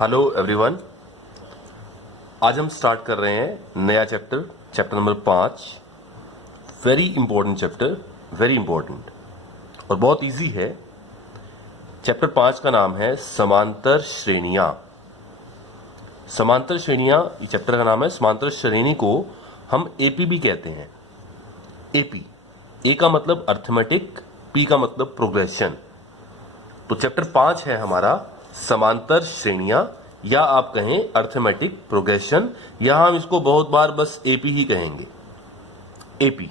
Hello everyone. आज हम start कर रहे हैं नया chapter number 5। Very important chapter, very important और बहुत इजी है। चैप्टर 5 का नाम है समांतर श्रेणियां। समांतर श्रेणियां ये चैप्टर का नाम है। समांतर श्रेणी को हम एपी भी कहते हैं। एपी, ए का मतलब अर्थमेटिक, पी का मतलब प्रोग्रेशन। तो चैप्टर 5 है हमारा समांतर श्रेणियां, या आप कहें अर्थमेटिक प्रोग्रेशन, या हम इसको बहुत बार बस एपी ही कहेंगे। एपी।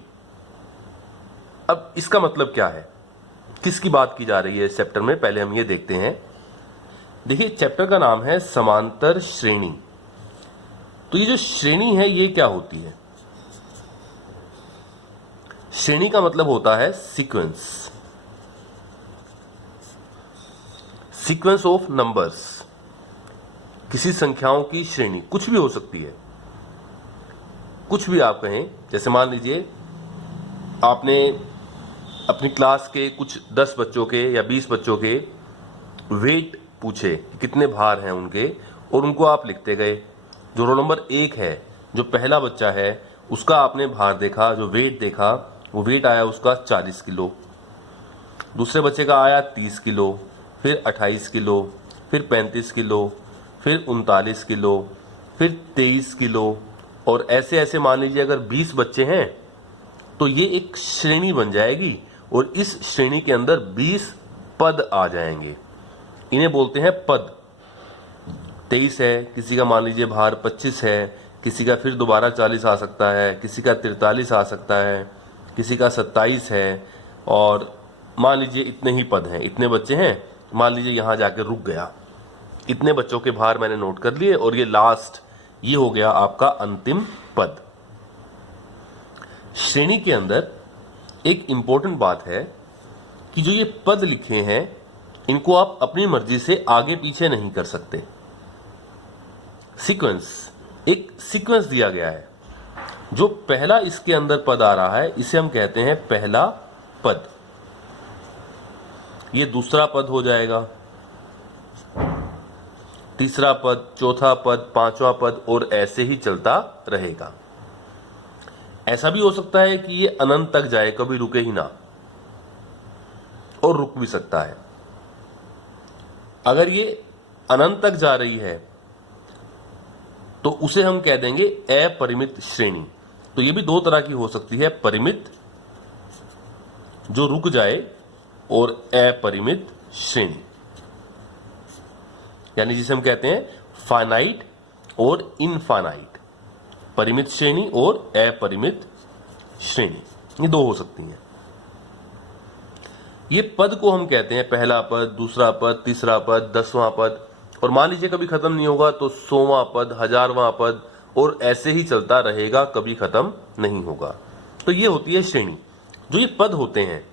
अब इसका मतलब क्या है, किसकी बात की जा रही है इस चैप्टर में, पहले हम ये देखते हैं। देखिए, चैप्टर का नाम है समांतर श्रेणी। तो ये जो श्रेणी है ये क्या होती है? श्रेणी का मतलब होता है सीक्वेंस, सीक्वेंस ऑफ नंबर्स। किसी संख्याओं की श्रेणी कुछ भी हो सकती है, कुछ भी आप कहें। जैसे मान लीजिए आपने अपनी क्लास के कुछ 10 बच्चों के या 20 बच्चों के वेट पूछे कि कितने भार हैं उनके, और उनको आप लिखते गए। जो रोल नंबर 1 है, जो पहला बच्चा है, उसका आपने भार देखा, जो वेट देखा, वो वेट आया उसका 40 किलो। दूसरे बच्चे का आया 30 किलो, फिर 28 किलो, फिर 35 किलो, फिर 39 किलो, फिर 23 किलो, और ऐसे ऐसे मान लीजिए अगर 20 बच्चे हैं तो ये एक श्रेणी बन जाएगी, और इस श्रेणी के अंदर 20 पद आ जाएंगे। इन्हें बोलते हैं पद। 23 है, किसी का मान लीजिए भार 25 है, किसी का फिर दोबारा 40 आ सकता है, किसी का 43 आ सकता है, किसी का 27 है, और मान लीजिए इतने ही पद हैं, इतने बच्चे हैं। मान लीजिए यहां जाकर रुक गया। इतने बच्चों के भार मैंने नोट कर लिए, और ये लास्ट, ये हो गया आपका अंतिम पद। श्रेणी के अंदर एक इंपॉर्टेंट बात है कि जो ये पद लिखे हैं इनको आप अपनी मर्जी से आगे पीछे नहीं कर सकते। सीक्वेंस, एक सीक्वेंस दिया गया है। जो पहला इसके अंदर पद आ रहा है इसे हम कहते हैं पहला पद। ये दूसरा पद हो जाएगा, तीसरा पद, चौथा पद, पांचवा पद, और ऐसे ही चलता रहेगा। ऐसा भी हो सकता है कि ये अनंत तक जाए, कभी रुके ही ना, और रुक भी सकता है। अगर ये अनंत तक जा रही है तो उसे हम कह देंगे अपरिमित श्रेणी। तो ये भी दो तरह की हो सकती है, परिमित जो रुक जाए, और अपरिमित श्रेणी, यानी जिसे हम कहते हैं फाइनाइट और इनफाइनाइट। परिमित श्रेणी और अपरिमित श्रेणी, ये दो हो सकती हैं। ये पद को हम कहते हैं पहला पद, दूसरा पद, तीसरा पद, 10वां पद, और मान लीजिए कभी खत्म नहीं होगा तो 100वां पद, 1000वां पद, और ऐसे ही चलता रहेगा, कभी खत्म नहीं होगा। तो ये होती है श्रेणी। जो ये पद होते हैं,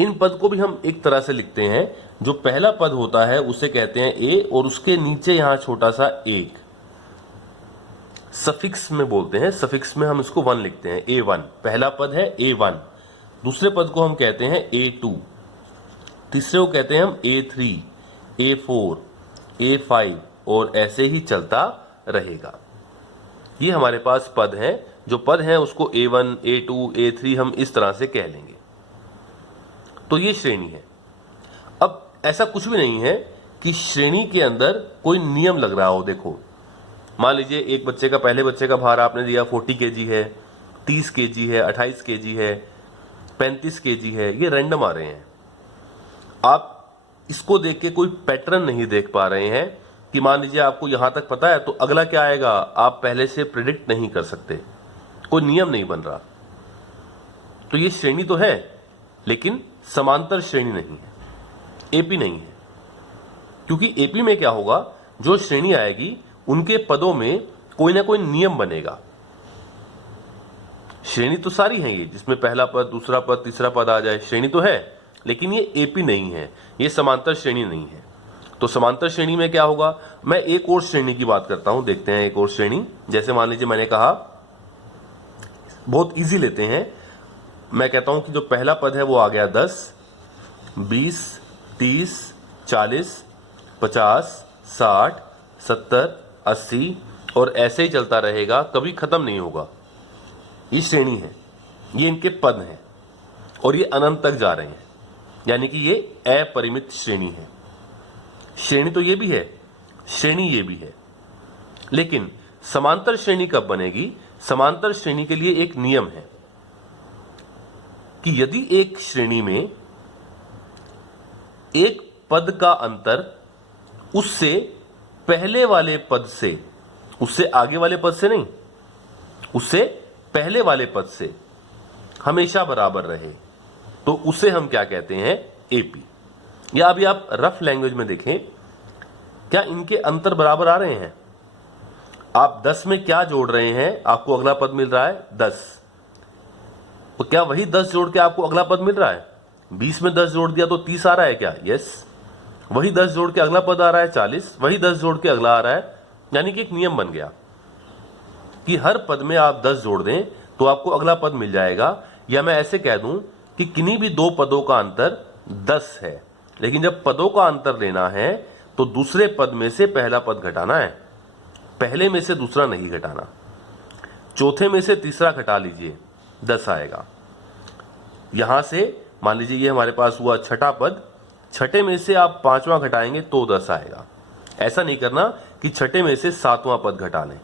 इन पद को भी हम एक तरह से लिखते हैं। जो पहला पद होता है उसे कहते हैं ए, और उसके नीचे यहां छोटा सा एक सफिक्स में बोलते हैं। सफिक्स में हम इसको 1 लिखते हैं, A1। पहला पद है A1। दूसरे पद को हम कहते हैं A2। तीसरे को कहते हैं हम A3, A4, A5, और ऐसे ही चलता रहेगा। ये हमारे पास पद हैं। जो पद हैं उसको A1, A2, A3 हम इस तरह से कह लेंगे। तो ये श्रेणी है। अब ऐसा कुछ भी नहीं है कि श्रेणी के अंदर कोई नियम लग रहा हो। देखो, मान लीजिए एक बच्चे का, पहले बच्चे का भार आपने दिया 40 kg है, 30 kg है, 28 kg है, 35 kg है। ये रैंडम आ रहे हैं। आप इसको देख के कोई पैटर्न नहीं देख पा रहे हैं कि मान लीजिए आपको यहां तक पता है तो अगला क्या आएगा, आप पहले से प्रिडिक्ट नहीं कर सकते। कोई नियम नहीं बन रहा। तो ये श्रेणी तो है, लेकिन समांतर श्रेणी नहीं है, एपी नहीं है। क्योंकि एपी में क्या होगा, जो श्रेणी आएगी उनके पदों में कोई ना कोई नियम बनेगा। श्रेणी तो सारी है ये, जिसमें पहला पद, दूसरा पद, तीसरा पद आ जाए, श्रेणी तो है, लेकिन ये एपी नहीं है, ये समांतर श्रेणी नहीं है। तो समांतर श्रेणी में क्या होगा, मैं एक और श्रेणी की बात करता हूं, देखते हैं एक और श्रेणी। जैसे मान लीजिए मैंने कहा, बहुत इजी लेते हैं, मैं कहता हूं कि जो पहला पद है वो आ गया 10, 20, 30, 40, 50, 60, 70, 80 और ऐसे ही चलता रहेगा, कभी खत्म नहीं होगा। ये श्रेणी है, ये इनके पद हैं और ये अनंत तक जा रहे हैं, यानी कि ये अपरिमित श्रेणी है। श्रेणी तो ये भी है, श्रेणी ये भी है। लेकिन समांतर श्रेणी कब बनेगी? समांतर श्रेणी के लिए एक नियम है कि यदि एक श्रेणी में एक पद का अंतर उससे पहले वाले पद से, उससे आगे वाले पद से नहीं, उससे पहले वाले पद से हमेशा बराबर रहे, तो उसे हम क्या कहते हैं? एपी। या अभी आप रफ लैंग्वेज में देखें, क्या इनके अंतर बराबर आ रहे हैं? आप 10 में क्या जोड़ रहे हैं? आपको अगला पद मिल रहा है 10, तो क्या वही 10 जोड़ के आपको अगला पद मिल रहा है? 20 में 10 जोड़ दिया तो 30 आ रहा है क्या? यस। वही 10 जोड़ के अगला पद आ रहा है 40, वही 10 जोड़ के अगला आ रहा है। यानी कि एक नियम बन गया कि हर पद में आप 10 जोड़ दें तो आपको अगला पद मिल जाएगा। या मैं ऐसे कह दूं कि किन्हीं भी दो पदों का अंतर 10 है, लेकिन जब पदों का अंतर लेना है तो दूसरे पद में से पहला पद घटाना है, पहले में से दूसरा नहीं घटाना। चौथे में से तीसरा घटा लीजिए, 10 आएगा। यहां से मान लीजिए ये हमारे पास हुआ छठा पद, छठे में से आप पांचवां घटाएंगे तो 10 आएगा। ऐसा नहीं करना कि छठे में से सातवां पद घटा लें।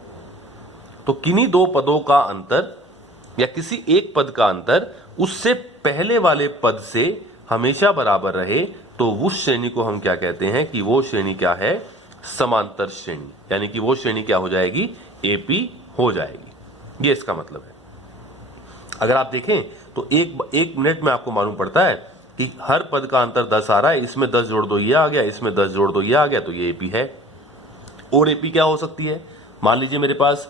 तो किन्हीं दो पदों का अंतर या किसी एक पद का अंतर उससे पहले वाले पद से हमेशा बराबर रहे, तो उस श्रेणी को हम क्या कहते हैं? कि वो श्रेणी क्या है? समांतर श्रेणी। यानी कि वो श्रेणी क्या हो जाएगी? एपी हो जाएगी। ये इसका मतलब है। अगर आप देखें तो एक मिनट में आपको मालूम पड़ता है कि हर पद का अंतर 10 आ रहा है, इसमें 10 जोड़ दो ये आ गया, इसमें 10 जोड़ दो ये आ गया, तो ये एपी है। और एपी क्या हो सकती है? मान लीजिए मेरे पास,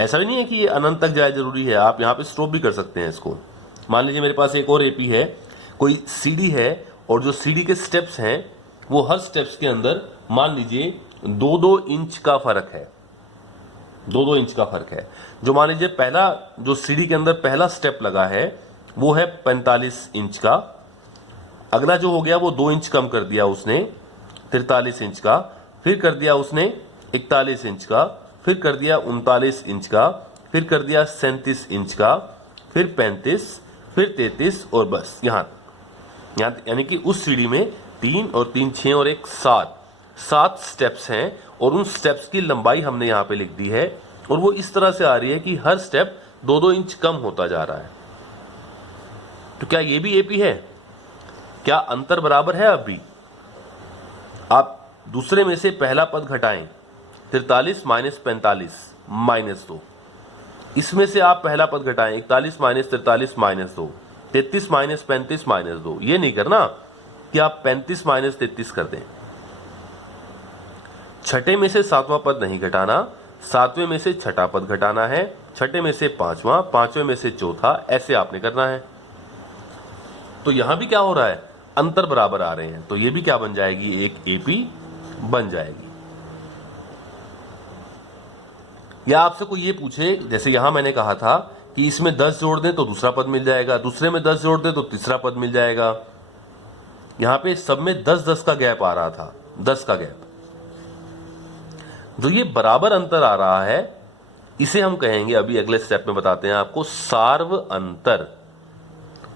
ऐसा भी नहीं है कि ये अनंत तक जाए जरूरी है, आप यहाँ पे स्टॉप भी कर सकते हैं इसको। मान लीजिए मेरे पास एक और एपी है, कोई सीडी है, और जो सीडी के स्टेप्स हैं वो हर स्टेप्स के अंदर मान लीजिए 2-2 इंच का फर्क है, 2-2 इंच का फर्क है। जो मान लीजिए पहला जो सीडी के अंदर पहला स्टेप लगा है वो है 45 इंच का, अगला जो हो गया वो 2 इंच कम कर दिया उसने 43 इंच का, फिर कर दिया उसने 41 इंच का, फिर कर दिया 39 इंच का, फिर कर दिया 37 इंच का, फिर 35, फिर 33 और बस यहाँ यानी कि उस सीढ़ी में 3 और 3 6 और 1 7 स्टेप्स हैं, और उन स्टेप्स की लंबाई हमने यहाँ पे लिख दी है, और वो इस तरह से आ रही है कि हर स्टेप 2-2 इंच कम होता जा रहा है। तो क्या ये भी एपी है? क्या अंतर बराबर है? अब भी आप दूसरे में से पहला पद घटाएं, 43 - 45 -2, इसमें से आप पहला पद घटाएं 41 - 43 -2, 33 - 35 -2। ये नहीं करना कि आप 35 - 33 कर दें। छठे में से सातवां पद नहीं घटाना, सातवें में से छठा पद घटाना है, छठे में से पांचवां, पांचवें में से चौथा, ऐसे आपने करना है। तो यहां भी क्या हो रहा है? अंतर बराबर आ रहे हैं, तो ये भी क्या बन जाएगी? एक एपी बन जाएगी। या आपसे कोई ये पूछे, जैसे यहां मैंने कहा था कि इसमें 10 जोड़ दें तो दूसरा पद मिल जाएगा, दूसरे में 10 जोड़ दें तो तीसरा पद मिल जाएगा। यहां पे सब में 10-10 का गैप आ रहा था, 10 का गैप। जो ये बराबर अंतर आ रहा है इसे हम कहेंगे, अभी अगले स्टेप में बताते हैं आपको, सार्व अंतर।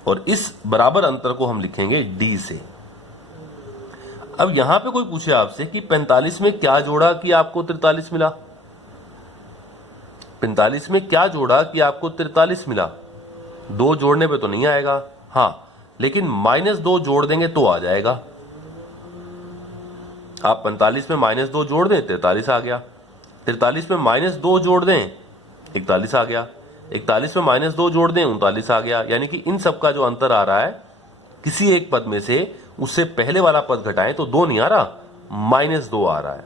और इस बराबर अंतर को हम लिखेंगे डी से। अब यहां पे कोई पूछे आपसे कि 45 में क्या जोड़ा कि आपको 43 मिला? 45 में क्या जोड़ा कि आपको 43 मिला? 2 जोड़ने पे तो नहीं आएगा, हां, लेकिन -2 जोड़ देंगे तो आ जाएगा। आप 45 में -2 जोड़ दें 43 आ गया, 43 में -2 जोड़ दें 41 आ गया, 41 में -2 जोड़ दें 39 आ गया। यानी कि इन सब का जो अंतर आ रहा है, किसी एक पद में से उससे पहले वाला पद घटाएं तो 2 नहीं आ रहा, -2 आ रहा है।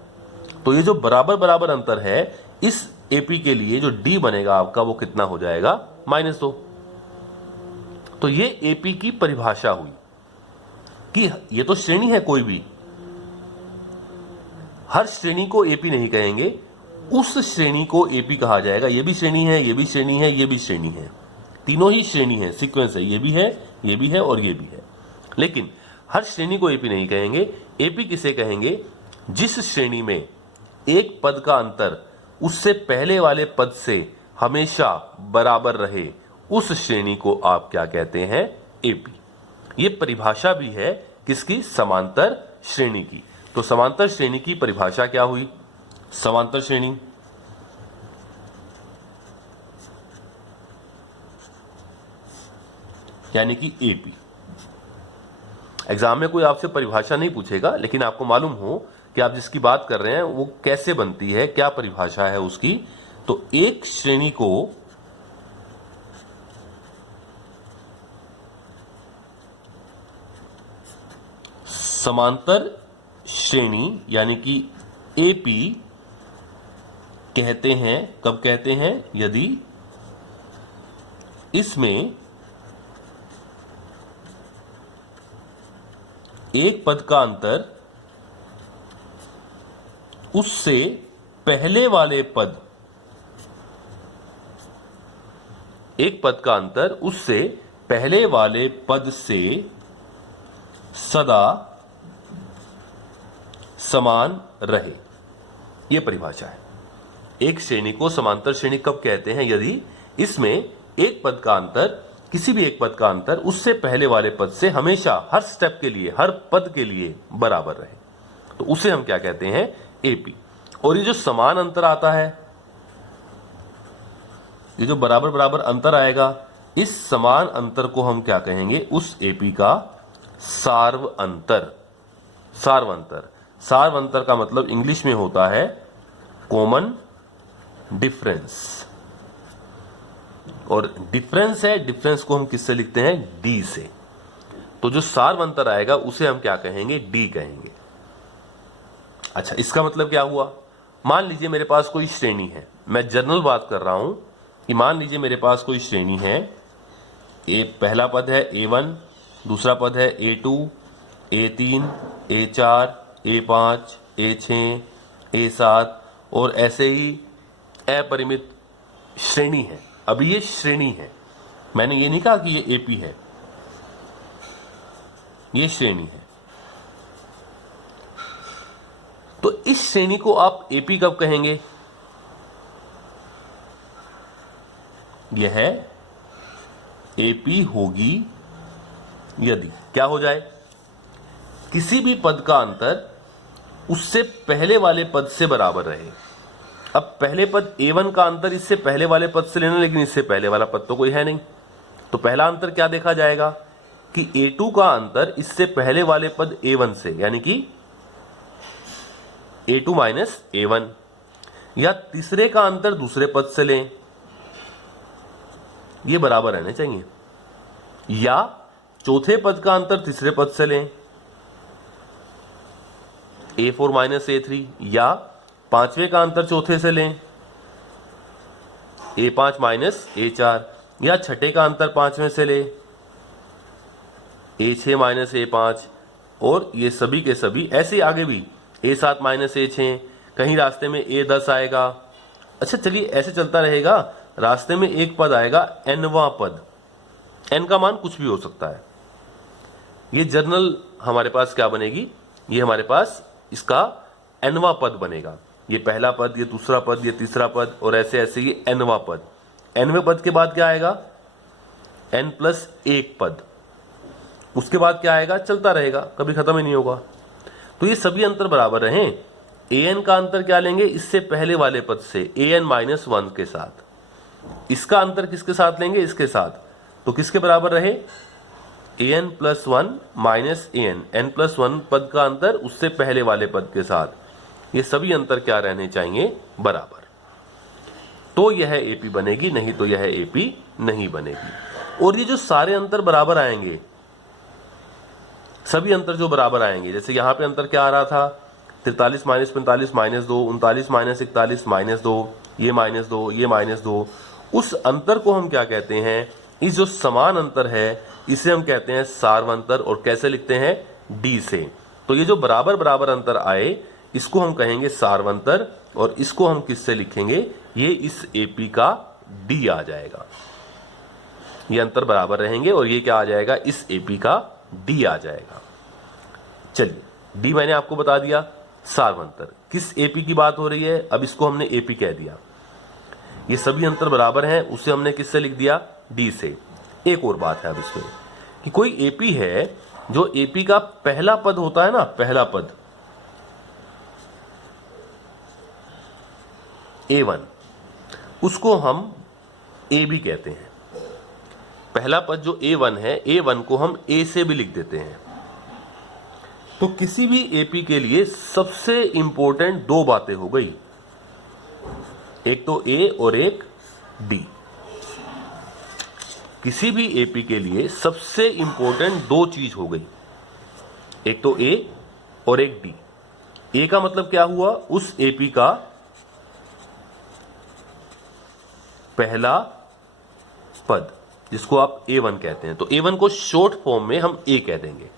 तो ये जो बराबर बराबर अंतर है, इस एपी के लिए जो डी बनेगा आपका वो कितना हो जाएगा? -2। तो ये एपी की परिभाषा हुई कि ये तो श्रेणी है, कोई भी हर श्रेणी को एपी नहीं कहेंगे, उस श्रेणी को एपी कहा जाएगा। ये भी श्रेणी है, ये भी श्रेणी है, ये भी श्रेणी है, तीनों ही श्रेणी है, सीक्वेंस है, ये भी है, ये भी है और ये भी है। लेकिन हर श्रेणी को एपी नहीं कहेंगे। एपी किसे कहेंगे? जिस श्रेणी में एक पद का अंतर उससे पहले वाले पद से हमेशा बराबर रहे, उस श्रेणी को आप क्या कहते हैं? एपी। ये परिभाषा भी है किसकी? समांतर श्रेणी की। तो समांतर श्रेणी की परिभाषा क्या हुई? समांतर श्रेणी यानी कि एपी। एग्जाम में कोई आपसे परिभाषा नहीं पूछेगा, लेकिन आपको मालूम हो कि आप जिसकी बात कर रहे हैं वो कैसे बनती है, क्या परिभाषा है उसकी। तो एक श्रेणी को समांतर श्रेणी यानी कि एपी कहते हैं। कब कहते हैं? यदि इसमें एक पद का अंतर उससे पहले वाले पद, एक पद का अंतर उससे पहले वाले पद से सदा समान रहे। यह परिभाषा है। एक श्रेणी को समांतर श्रेणी कब कहते हैं? यदि इसमें एक पद का अंतर, किसी भी एक पद का अंतर उससे पहले वाले पद से हमेशा, हर स्टेप के लिए, हर पद के लिए बराबर रहे, तो उसे हम क्या कहते हैं? एपी। और ये जो समान अंतर आता है, ये जो बराबर बराबर अंतर आएगा, इस समान अंतर को हम क्या कहेंगे? उस एपी का सार्व अंतर। सार्व अंतर, सार्व अंतर का मतलब इंग्लिश में होता है कॉमन डिफरेंस। और डिफरेंस है, डिफरेंस को हम किससे लिखते हैं? डी से। तो जो सार्व अंतर आएगा उसे हम क्या कहेंगे? डी कहेंगे। अच्छा, इसका मतलब क्या हुआ? मान लीजिए मेरे पास कोई श्रेणी है, मैं जनरल बात कर रहा हूं कि मान लीजिए मेरे पास कोई श्रेणी है, पहला पद है A1, दूसरा पद है A2, A3, A4, A5, A6, A7 और ऐसे ही अपरिमित श्रेणी है। अभी ये श्रेणी है, मैंने ये नहीं कहा कि ये एपी है, ये श्रेणी है। तो इस श्रेणी को आप एपी कब कहेंगे? यह एपी होगी यदि क्या हो जाए? किसी भी पद का अंतर उससे पहले वाले पद से बराबर रहे। अब पहले पद A1 का अंतर इससे पहले वाले पद से लेना, लेकिन इससे पहले वाला पद तो कोई है नहीं, तो पहला अंतर क्या देखा जाएगा कि A2 का अंतर इससे पहले वाले पद A1 से, यानी कि A2 माइनस A1, या तीसरे का अंतर दूसरे पद से लें, ये बराबर रहने चाहिए, या चौथे पद का अंतर तीसरे पद से लें, A4 माइनस A3, या पांचवें का अंतर चौथे से लें, A5 माइनस A4, या छठे का अंतर पांचवें से ले, A6 माइनस A5, और ये सभी के सभी ऐसे आगे भी A7 माइनस A6, कहीं रास्ते में A10 आएगा। अच्छा चलिए, ऐसे चलता रहेगा, रास्ते में एक पद आएगा nवां पद, n का मान कुछ भी हो सकता है। ये जर्नल हमारे पास क्या बनेगी? ये हमारे पास इसका nवां पद बनेगा। ये पहला पद, ये दूसरा पद, ये तीसरा पद, और ऐसे ऐसे ये nवां पद। nवें पद के बाद क्या आएगा? n प्लस एक पद। उसके बाद क्या आएगा? चलता रहेगा, कभी खत्म ही नहीं होगा। तो ये सभी अंतर बराबर रहें। an का अंतर क्या लेंगे? इससे पहले वाले पद से an माइनस 1 के साथ। इसका अंतर किसके साथ लेंगे? इसके साथ। तो किसके बराबर रहे? an plus 1 minus n plus 1 पद का अंतर उससे पहले वाले पद के साथ। ये सभी अंतर क्या रहने चाहिए? बराबर। तो यह एपी बनेगी, नहीं तो यह एपी नहीं बनेगी। और ये जो सारे अंतर बराबर आएंगे, सभी अंतर जो बराबर आएंगे, जैसे यहां पे अंतर क्या आ रहा था? 43 माइनस 45 माइनस 2, 39 माइनस 41 माइनस 2, ये माइनस 2, ये माइनस 2। उस अंतर को हम क्या कहते हैं? इस जो समान अंतर है इसे हम कहते हैं सार्व अंतर। और कैसे लिखते हैं? डी से। तो ये जो बराबर बराबर अंतर आए इसको हम कहेंगे सार्व अंतर, और इसको हम किससे लिखेंगे? ये इस एपी का डी आ जाएगा। ये अंतर बराबर रहेंगे और ये क्या आ जाएगा? इस एपी का डी आ जाएगा। चलिए, डी मैंने आपको बता दिया। सार्वंतर। किस एपी की बात हो रही है? अब इसको हमने एपी कह दिया। ये सभी अंतर बराबर हैं, उसे हमने किससे लिख दिया? डी से। एक और बात है अब इसमें कि कोई एपी है, जो एपी का पहला पद होता है ना, पहला पद A1, उसको हम ए भी कहते हैं। पहला पद जो A1 है, A1 को हम A से भी लिख देते हैं। तो किसी भी एपी के लिए सबसे इंपॉर्टेंट दो बातें हो गई, एक तो A और एक D। किसी भी एपी के लिए सबसे इंपॉर्टेंट दो चीज हो गई, एक तो A और एक D। A का मतलब क्या हुआ? उस एपी का पहला पद, जिसको आप A1 कहते हैं। तो A1 को शॉर्ट फॉर्म में हम A कह देंगे।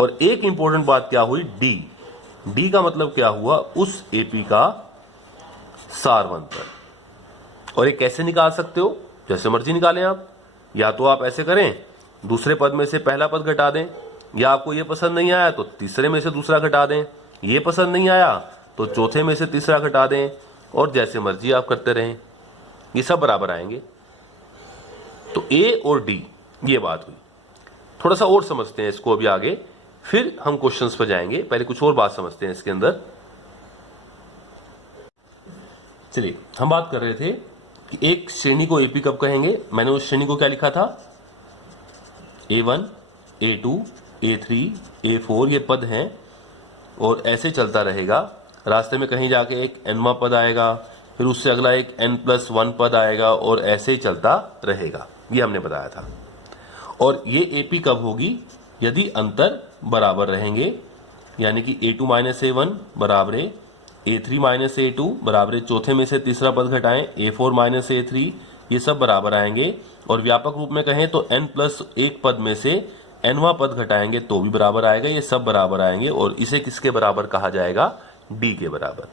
और एक इंपॉर्टेंट बात क्या हुई? D। D का मतलब क्या हुआ? उस एपी का सार्वंतर। और ये कैसे निकाल सकते हो? जैसे मर्जी निकालें आप। या तो आप ऐसे करें, दूसरे पद में से पहला पद घटा दें, या आपको ये पसंद नहीं आया तो तीसरे में से दूसरा घटा दें, ये पसंद नहीं आया तो चौथे में से तीसरा घटा दें, और जैसे मर्जी आप करते रहें, ये सब बराबर आएंगे। तो A और D, ये बात हुई। थोड़ा सा और समझते हैं इसको अभी आगे, फिर हम क्वेश्चंस पर जाएंगे। पहले कुछ और बात समझते हैं इसके अंदर। चलिए, हम बात कर रहे थे कि एक श्रेणी को एपी कब कहेंगे। मैंने उस श्रेणी को क्या लिखा था? A1, A2, A3, A4 ये पद हैं, और ऐसे चलता रहेगा। रास्ते में कहीं जाके एक nवां पद आएगा, फिर उससे अगला एक n+1 पद आएगा, और ऐसे ही चलता रहेगा। ये हमने बताया था। और ये एपी कब होगी? यदि अंतर बराबर रहेंगे, यानी कि A2 - A1 बराबर है A3 - A2 बराबर, चौथे में से तीसरा पद घटाएं A4 - A3, ये सब बराबर आएंगे। और व्यापक रूप में कहें तो n+1 पद में से nवां पद घटाएंगे तो भी बराबर आएगा। ये सब बराबर आएंगे, और इसे किसके बराबर कहा जाएगा? D के बराबर।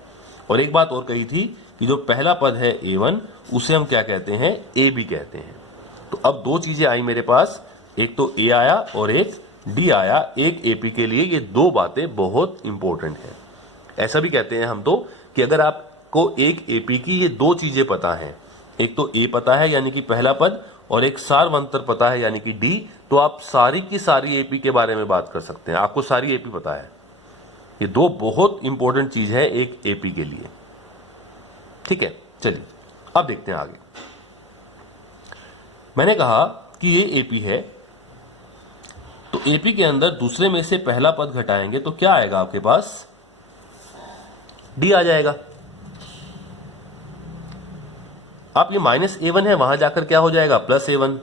और एक बात और कही थी कि जो पहला पद है A1, उसे हम क्या कहते हैं? A भी कहते हैं। तो अब दो चीजें आई मेरे पास, एक तो A आया और एक D आया। एक एपी के लिए ये दो बातें बहुत इंपॉर्टेंट हैं। ऐसा भी कहते हैं हम तो कि अगर आपको एक एपी की ये दो चीजें पता हैं, एक तो A पता है यानी कि पहला पद, और एक सार्वंतर पता है यानी कि D, तो आप सारी की सारी एपी के बारे में बात कर सकते हैं। आपको सारी एपी पता है। ये दो बहुत इंपॉर्टेंट चीज है एक एपी के लिए। ठीक है, चलिए अब देखते हैं आगे। मैंने कहा कि ये एपी है, तो एपी के अंदर दूसरे में से पहला पद घटाएंगे तो क्या आएगा आपके पास? D आ जाएगा। आप ये -A1 है, वहां जाकर क्या हो जाएगा? +A1।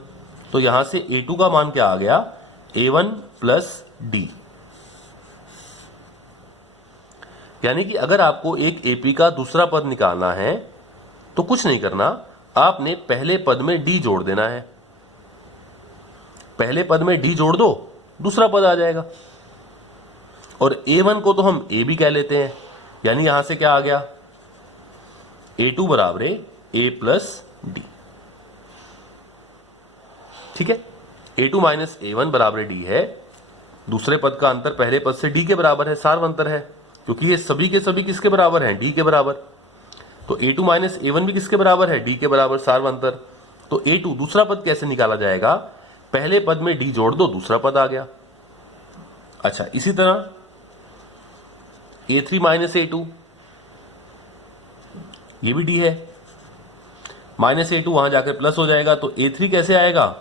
तो यहां से A2 का मान क्या आ गया? A1 + D। यानी कि अगर आपको एक एपी का दूसरा पद निकालना है तो कुछ नहीं करना, आपने पहले पद में D जोड़ देना है। पहले पद में D जोड़ दो, दूसरा पद आ जाएगा। और A1 को तो हम A भी कह लेते हैं, यानी यहां से क्या आ गया? A2 बराबर है A + D। ठीक है, A2 - A1 बराबर D है। दूसरे पद का अंतर पहले पद से D के बराबर है, सार्वंतर है, क्योंकि ये सभी के सभी किसके बराबर हैं? D के बराबर। तो A2 - A1 भी किसके बराबर है? D के बराबर, सार्वंतर। तो A2 दूसरा पद कैसे निकाला जाएगा? पहले पद में D जोड़ दो, दूसरा पद आ गया। अच्छा, इसी तरह A3 - A2, ये भी D है। -A2 वहां जाकर प्लस हो जाएगा, तो A3 कैसे आएगा?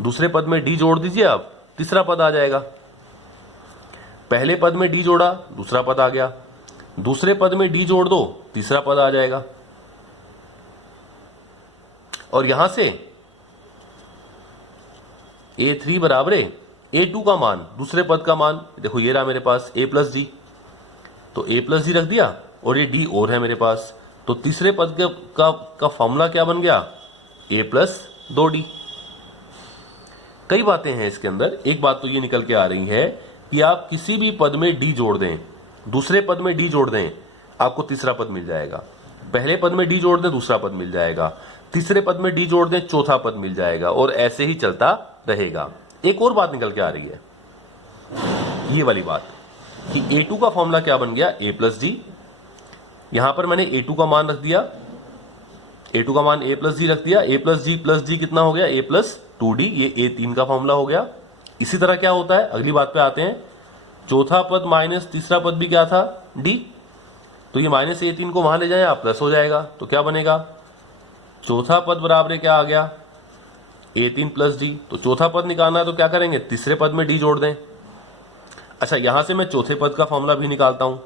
दूसरे पद में D जोड़ दीजिए आप, तीसरा पद आ जाएगा। पहले पद में D जोड़ा, दूसरा पद आ गया। दूसरे पद में D जोड़ दो, तीसरा पद आ जाएगा। और यहां से A3 बराबर है A2 का मान, दूसरे पद का मान, देखो ये रहा मेरे पास A + D। तो A + D रख दिया, और ये D और है मेरे पास। तो तीसरे पद का फॉर्मूला क्या बन गया? A + 2D। कई बातें हैं इसके अंदर। एक बात तो ये निकल के आ रही है कि आप किसी भी पद में D जोड़ दें, दूसरे पद में D जोड़ दें, आपको तीसरा पद मिल जाएगा। पहले पद में D जोड़ दें, दूसरा पद मिल जाएगा। तीसरे पद में D जोड़ दें, चौथा पद मिल जाएगा, और ऐसे ही चलता रहेगा। एक और बात निकल के आ रही है, ये वाली बात कि a2 का फॉर्मूला क्या बन गया, a प्लस डी। यहां पर मैंने a2 का मान रख दिया, a2 का मान a प्लस डी रख दिया। a प्लस डी कितना हो गया, a प्लस 2d, ये a3 का फॉर्मूला हो गया। इसी तरह क्या होता है, अगली बात पे आते हैं, चौथा पद माइनस तीसरा पद भी क्या था, d, तो ये माइनस a3 को वहां ले जाए, आप प्लस हो जाएगा, तो क्या बनेगा, चौथा पद बराबर क्या आ गया, a3 प्लस डी। तो चौथा पद निकालना है तो क्या करेंगे, तीसरे पद में d जोड़ दें। अच्छा, यहां से मैं चौथे पद का फॉर्मूला भी निकालता हूं,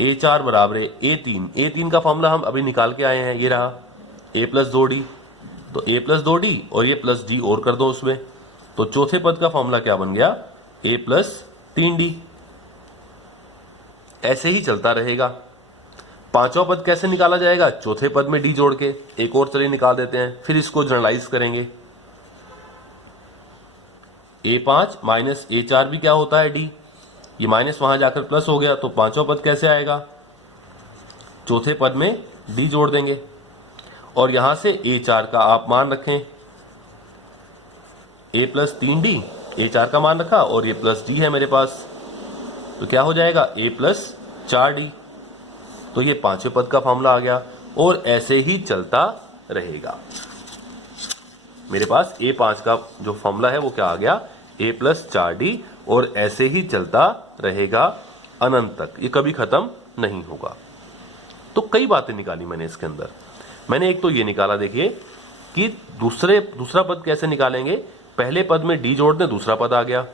a4 बराबर a3 का फॉर्मूला हम अभी निकाल के आए हैं, ये रहा a प्लस 2d, तो a प्लस 2d और ये प्लस d और कर दो उसमें, तो चौथे पद का फॉर्मूला क्या बन गया, a प्लस 3d। ऐसे ही चलता रहेगा। पांचवा पद कैसे निकाला जाएगा, चौथे पद में d जोड़ के, एक और चलिए निकाल देते हैं, फिर इसको जनरलाइज करेंगे। a5 माइनस a4 भी क्या होता है, d, ये माइनस वहां जाकर प्लस हो गया, तो पांचवा पद कैसे आएगा, चौथे पद में d जोड़ देंगे, और यहां से a4 का आप मान रखें, a प्लस 3d, a4 का मान रखा और ये प्लस d है मेरे पास, तो क्या हो जाएगा, a प्लस 4d। तो ये पांचवें पद का फॉर्मूला आ गया, और ऐसे ही चलता रहेगा। मेरे पास a5 का जो फॉर्मूला है वो क्या आ गया, a प्लस 4d, और ऐसे ही चलता रहेगा अनंत तक, ये कभी खत्म नहीं होगा। तो कई बातें निकाली मैंने इसके अंदर। मैंने एक तो ये निकाला, देखिए कि दूसरा पद कैसे निकालेंगे, पहले पद में d जोड़ दें, दूसरा पद आ गया,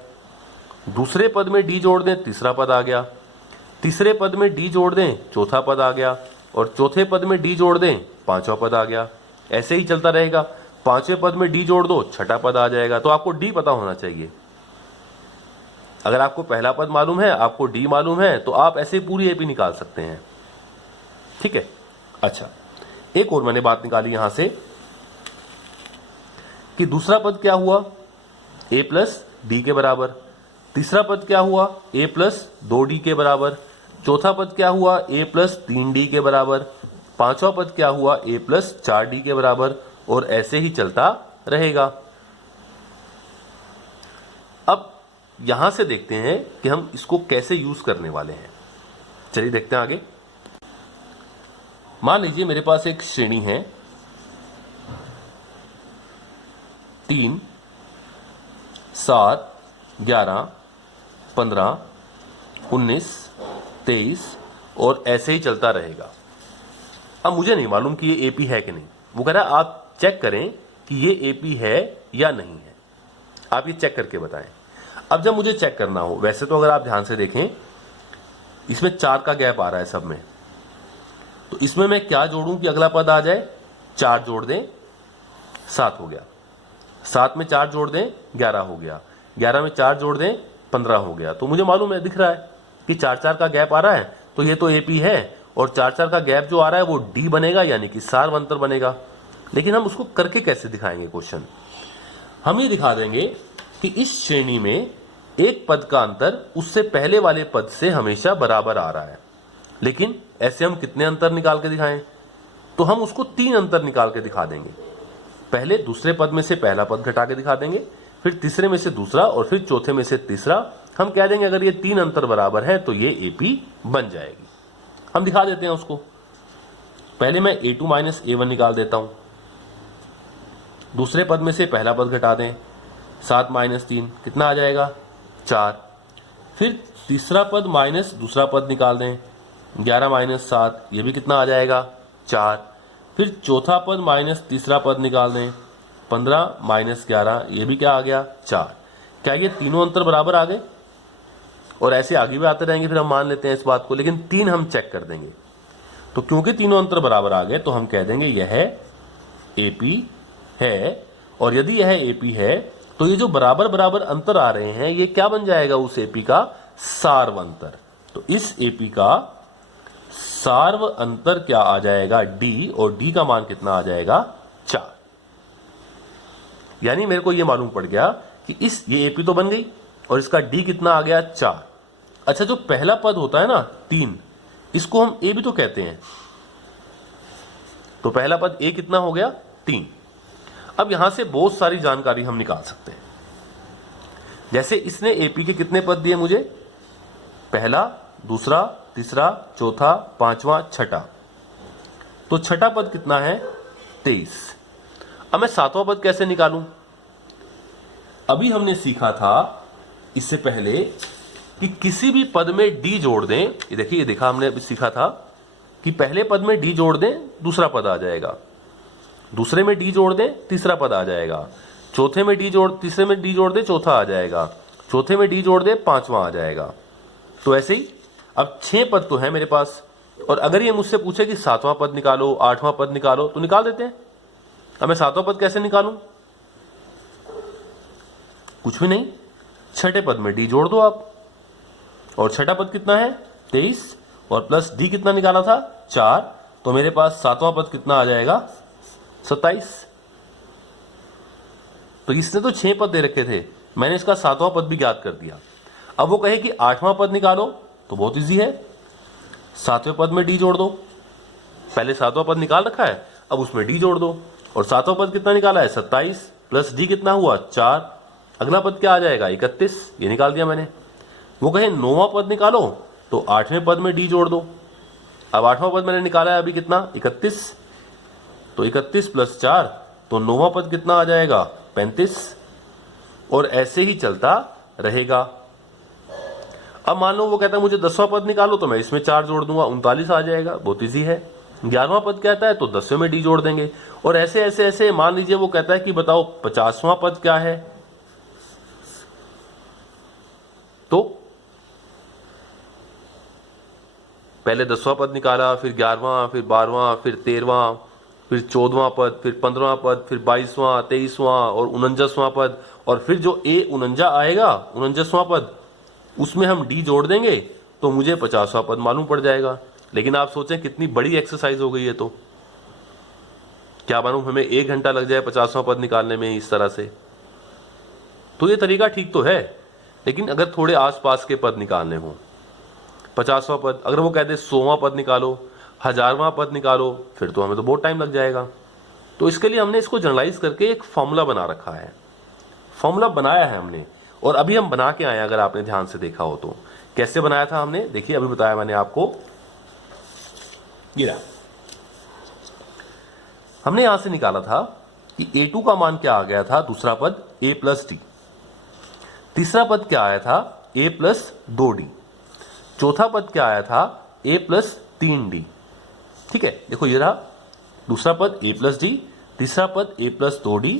दूसरे पद में d जोड़ दें, तीसरा पद आ गया, तीसरे पद में d जोड़ दें, चौथा पद आ गया, और चौथे पद में d जोड़ दें, पांचवा पद आ गया। ऐसे ही चलता रहेगा। पांचवें पद में d जोड़ दो, छठा पद आ जाएगा। तो आपको d पता होना चाहिए। अगर आपको पहला पद मालूम है, आपको d मालूम है, तो आप ऐसे पूरी एपी निकाल सकते हैं। ठीक है। अच्छा, एक और मैंने बात निकाली यहां से कि दूसरा पद क्या हुआ, a प्लस डी के बराबर, तीसरा पद क्या हुआ, a प्लस 2d के बराबर, चौथा पद क्या हुआ, a प्लस 3d के बराबर, पांचवा पद क्या हुआ, a प्लस 4d के बराबर, और ऐसे ही चलता रहेगा। अब यहां से देखते हैं कि हम इसको कैसे यूज करने वाले हैं। चलिए देखते हैं आगे। मान लीजिए मेरे पास एक श्रेणी है 3, 7, 11, 15, 19, 23 और ऐसे ही चलता रहेगा। अब मुझे नहीं मालूम कि ये एपी है कि नहीं। वो कह रहा है आप चेक करें कि ये एपी है या नहीं है, आप ये चेक करके बताएं। अब जब मुझे चेक करना हो, वैसे तो अगर आप ध्यान से देखें इसमें 4 का गैप आ रहा है सब में, तो इसमें मैं क्या जोड़ूं कि अगला पद आ जाए, 4 जोड़ दें 7 हो गया, 7 में 4 जोड़ दें 11 हो गया, 11 में 4 जोड़ दें 15 हो गया। तो मुझे मालूम है, दिख रहा है कि 4-4 का गैप आ रहा है, तो ये तो एपी है, और 4-4 का गैप जो आ रहा है वो डी बनेगा, यानी कि सारवंतर बनेगा। लेकिन हम उसको करके कैसे दिखाएंगे क्वेश्चन, हम ये दिखा देंगे कि इस श्रेणी में एक पद का अंतर उससे पहले वाले पद से हमेशा बराबर आ रहा है। लेकिन ऐसे हम कितने अंतर निकाल के दिखाएं, तो हम उसको 3 अंतर निकाल के दिखा देंगे। पहले दूसरे पद में से पहला पद घटा के दिखा देंगे, फिर तीसरे में से दूसरा, और फिर चौथे में से तीसरा। हम कह देंगे अगर ये 3 अंतर बराबर है तो ये एपी बन जाएगी। हम दिखा देते हैं उसको। पहले मैं a2 माइनस a1 निकाल देता हूं, दूसरे पद में से पहला पद घटा दें, 7 माइनस 3 कितना आ जाएगा, 4। फिर तीसरा पद माइनस दूसरा पद निकाल दें, 11 माइनस 7 ये भी कितना आ जाएगा, 4। फिर चौथा पद माइनस तीसरा पद निकाल दें, 15 माइनस 11 ये भी क्या आ गया, 4। क्या ये तीनों अंतर बराबर आ गए? और ऐसे आगे भी आते रहेंगे, फिर हम मान लेते हैं इस बात को, लेकिन 3 हम चेक कर देंगे। तो क्योंकि तीनों अंतर बराबर आ गए तो हम कह देंगे यह एपी है। और यदि यह एपी है तो ये जो बराबर बराबर अंतर आ रहे हैं ये क्या बन जाएगा, उस एपी का सार्व अंतर। तो इस एपी का सार्व अंतर क्या आ जाएगा, डी, और डी का मान कितना आ जाएगा, 4। यानी मेरे को ये मालूम पड़ गया कि ये एपी तो बन गई और इसका डी कितना आ गया, 4। अच्छा, जो पहला पद होता है ना 3, इसको हम ए भी तो कहते हैं। तो पहला पद ए कितना हो गया, 3। अब यहां से बहुत सारी जानकारी हम निकाल सकते हैं। जैसे इसने एपी के कितने पद दिए मुझे, पहला, दूसरा, तीसरा, चौथा, पांचवा, छठा। तो छठा पद कितना है? 23। अब मैं सातवां पद कैसे निकालूं? अभी हमने सीखा था इससे पहले कि किसी भी पद में डी जोड़ दें। ये देखिए, ये देखा हमने अभी सीखा था कि पहले पद में डी जोड़ दें, दूसरा पद आ जाएगा। दूसरे में डी जोड़ दें, तीसरा पद आ जाएगा। तीसरे में डी जोड़ दें, चौथा आ जाएगा। चौथे में डी जोड़ दें, पांचवा आ जाएगा। तो ऐसे ही अब 6 पद तो है मेरे पास, और अगर ये मुझसे पूछे कि सातवां पद निकालो, आठवां पद निकालो, तो निकाल देते हैं। अब मैं सातवां पद कैसे निकालूं? कुछ भी नहीं, छठे पद में डी जोड़ दो आप। और छठा पद कितना है? 23, और प्लस डी कितना निकाला था? 4। तो मेरे पास सातवां पद कितना आ जाएगा? 27। तो इसने तो 6 पद दे रखे थे, मैंने इसका सातवां पद भी ज्ञात कर दिया। अब वो कहे कि आठवां पद निकालो, तो बहुत इजी है, सातवें पद में डी जोड़ दो। पहले सातवां पद निकाल रखा है, अब उसमें डी जोड़ दो। और सातवां पद कितना निकाला है? 27, प्लस डी कितना हुआ? 4। अगला पद क्या आ जाएगा? 31। ये निकाल दिया मैंने। वो कहे नौवां पद निकालो, तो आठवें पद में डी जोड़ दो। अब आठवां पद मैंने निकाला है अभी कितना? 31। तो 31 प्लस 4, तो नौवां पद कितना आ जाएगा? 35। और ऐसे ही चलता रहेगा। अब मान लो वो कहता है मुझे 10वां पद निकालो, तो मैं इसमें 4 जोड़ दूंगा, 39 आ जाएगा। बहुत इजी है। 11वां पद कहता है तो 10वें में डी जोड़ देंगे। और ऐसे ऐसे ऐसे मान लीजिए वो कहता है कि बताओ 50वां पद क्या है, तो पहले 10वां पद निकाला, फिर 11वां, फिर 12वां, फिर 13वां, फिर 14वां पद, फिर 15वां पद, फिर 22वां, 23वां और 49वां पद। और फिर जो A49 आएगा, 49वां पद, उसमें हम डी जोड़ देंगे, तो मुझे 50वां पद मालूम पड़ जाएगा। लेकिन आप सोचें कितनी बड़ी एक्सरसाइज हो गई है। तो क्या मालूम हमें 1 घंटा लग जाए 50वां पद निकालने में इस तरह से। तो ये तरीका ठीक तो है, लेकिन अगर थोड़े आसपास के पद निकालने हो, 50वां पद, अगर वो कहते 100वां पद निकालो, 1000वां पद निकालो, फिर तो हमें तो बहुत टाइम लग जाएगा। तो इसके लिए हमने इसको जनरलाइज करके एक फॉर्मूला बना रखा है। फॉर्मूला बनाया है हमने, और अभी हम बना के आए। अगर आपने ध्यान से देखा हो तो कैसे बनाया था हमने, देखिए अभी बताया मैंने आपको। गिरा हमने यहां से निकाला था कि A2 का मान क्या आ गया था? दूसरा पद A प्लस डी। तीसरा पद क्या आया था? A plus 2D। चौथा पद क्या आया था? A plus 3D। ठीक है, देखो ये रहा दूसरा पद A प्लस डी, तीसरा पद A प्लस 2D,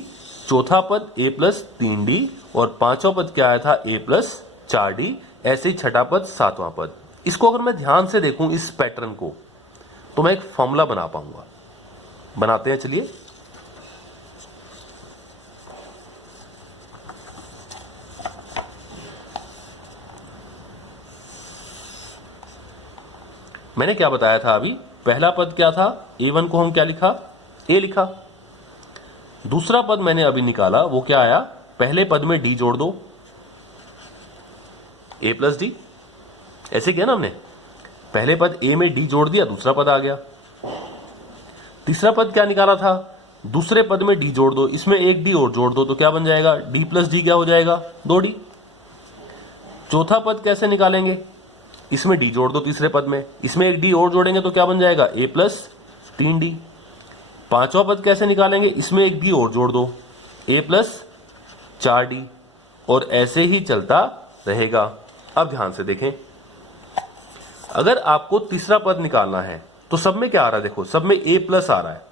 चौथा पद A प्लस 3D, और पांचवा पद क्या आया था? A plus 4D। ऐसे ही छठा पद, सातवां पद। इसको अगर मैं ध्यान से देखूं इस पैटर्न को, तो मैं एक फॉर्मूला बना पाऊंगा। बनाते हैं, चलिए। मैंने क्या बताया था अभी? पहला पद क्या था? A1 को हम क्या लिखा? A लिखा। दूसरा पद मैंने अभी निकाला, वो क्या आया? पहले पद में D जोड़ दो, A प्लस डी। ऐसे किया ना हमने, पहले पद A में D जोड़ दिया, दूसरा पद आ गया। तीसरा पद क्या निकाला था? दूसरे पद में D जोड़ दो, इसमें एक D और जोड़ दो, तो क्या बन जाएगा? D प्लस डी क्या हो जाएगा? 2D। चौथा पद कैसे निकालेंगे? इसमें D जोड़ दो तीसरे पद में, इसमें एक D और जोड़ेंगे तो क्या बन जाएगा? A plus 3D। पांचवा पद कैसे निकालेंगे? इसमें एक D और जोड़ दो, A प्लस 4D। और ऐसे ही चलता रहेगा। अब ध्यान से देखें, अगर आपको तीसरा पद निकालना है तो सब में क्या आ रहा है? देखो सब में A प्लस आ रहा है।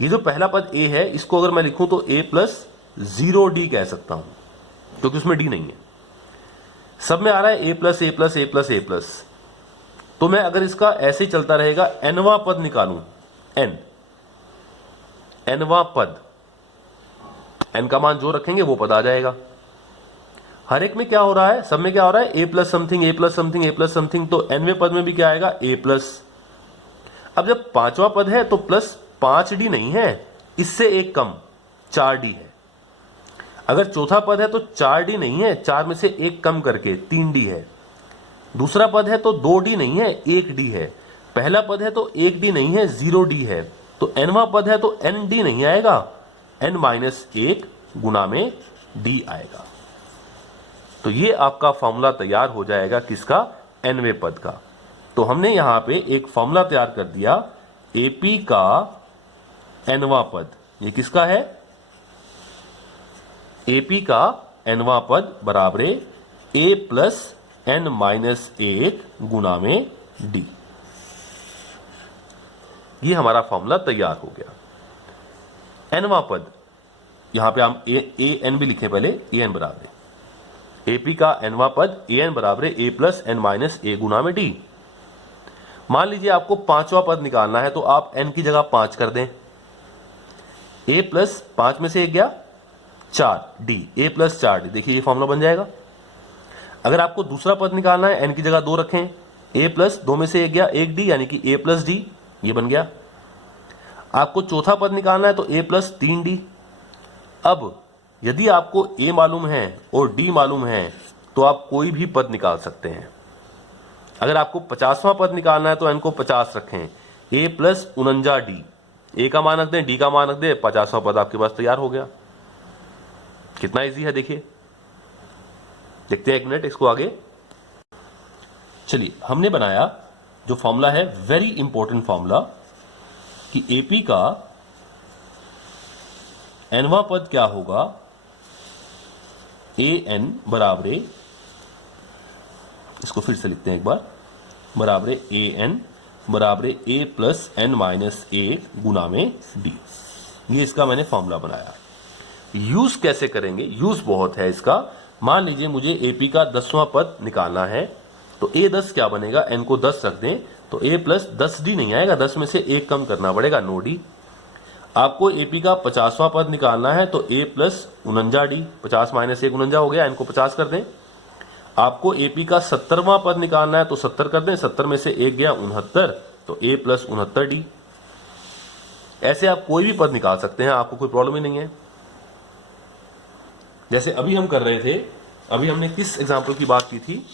ये जो पहला पद A है, इसको अगर मैं लिखूं तो A प्लस 0D कह सकता हूं, क्योंकि उसमें D नहीं है। सब में आ रहा है A plus A plus A plus A plus. तो मैं अगर इसका ऐसे ही चलता रहेगा, nवां पद निकालूं, nवां पद, n का मान जो रखेंगे वो पद आ जाएगा। हर एक में क्या हो रहा है? सब में क्या हो रहा है? A plus something, A plus something, A plus something. तो nवें पद में भी क्या आएगा? A plus. अब जब पांचवा पद है तो प्लस 5D नहीं है, इससे एक कम 4D है। अगर चौथा पद है तो 4D नहीं है, 4 में से एक कम करके 3D है। दूसरा पद है तो 2D नहीं है, 1D है। पहला पद है तो 1D नहीं है, 0D है। तो nवां पद है तो ND नहीं आएगा, n-1 गुना में D आएगा। तो ये आपका फॉर्मूला तैयार हो जाएगा किसका, nवें पद का। तो हमने यहां पे एक फॉर्मूला तैयार कर दिया, AP का nवां पद। ये किसका है, AP का nवां पद बराबर A प्लस n माइनस 1 गुना में D। ये हमारा फॉर्मूला तैयार हो गया। nवां पद, यहां पे हम an भी लिखें पहले, an बराबर AP का nवां पद an बराबर A plus n minus a गुना में D। मान लीजिए आपको पांचवा पद निकालना है, तो आप n की जगह 5 कर दें। a प्लस 5 में से 1 गया 4 D, a प्लस 4 D। देखिए ये फॉर्मूला बन जाएगा। अगर आपको दूसरा पद निकालना है, n की जगह 2 रखें, a प्लस 2 में से 1 गया 1 D, यानी कि a प्लस D, ये बन गया। आपको चौथा पद निकालना है तो a प्लस 3 D। अब यदि आपको a मालूम है और d मालूम है तो आप कोई भी पद निकाल सकते हैं। अगर आपको 50वां पद निकालना है तो n को 50 रखें, a प्लस 49 D, a का मान रख दें, d का मान रख दें, 50वां पद आपके पास तैयार हो गया। कितना इजी है देखिए। देखते हैं एक मिनट इसको आगे। चलिए, हमने बनाया जो फॉर्मूला है, वेरी इंपॉर्टेंट फॉर्मूला, कि AP का nवां पद क्या होगा, an बराबर, इसको फिर से लिखते हैं एक बार, बराबर an बराबर A प्लस n माइनस 1 गुना में D। ये इसका मैंने फॉर्मूला बनाया। यूज कैसे करेंगे, यूज बहुत है इसका। मान लीजिए मुझे AP का 10वां पद निकालना है, तो A 10 क्या बनेगा, n को 10 रख दें तो A प्लस 10D नहीं आएगा, 10 में से 1 कम करना पड़ेगा, 9D। आपको AP का 50वां पद निकालना है तो A प्लस 49D, 50 माइनस 1 49 हो गया, n को 50 कर दें। आपको AP का 70वां पद निकालना है तो 70 कर दें, 70 में से 1 गया 69, तो A प्लस 69D। ऐसे आप कोई भी पद निकाल सकते हैं, आपको कोई प्रॉब्लम ही नहीं है। जैसे अभी हम कर रहे थे, अभी हमने किस एग्जाम्पल की बात की थी,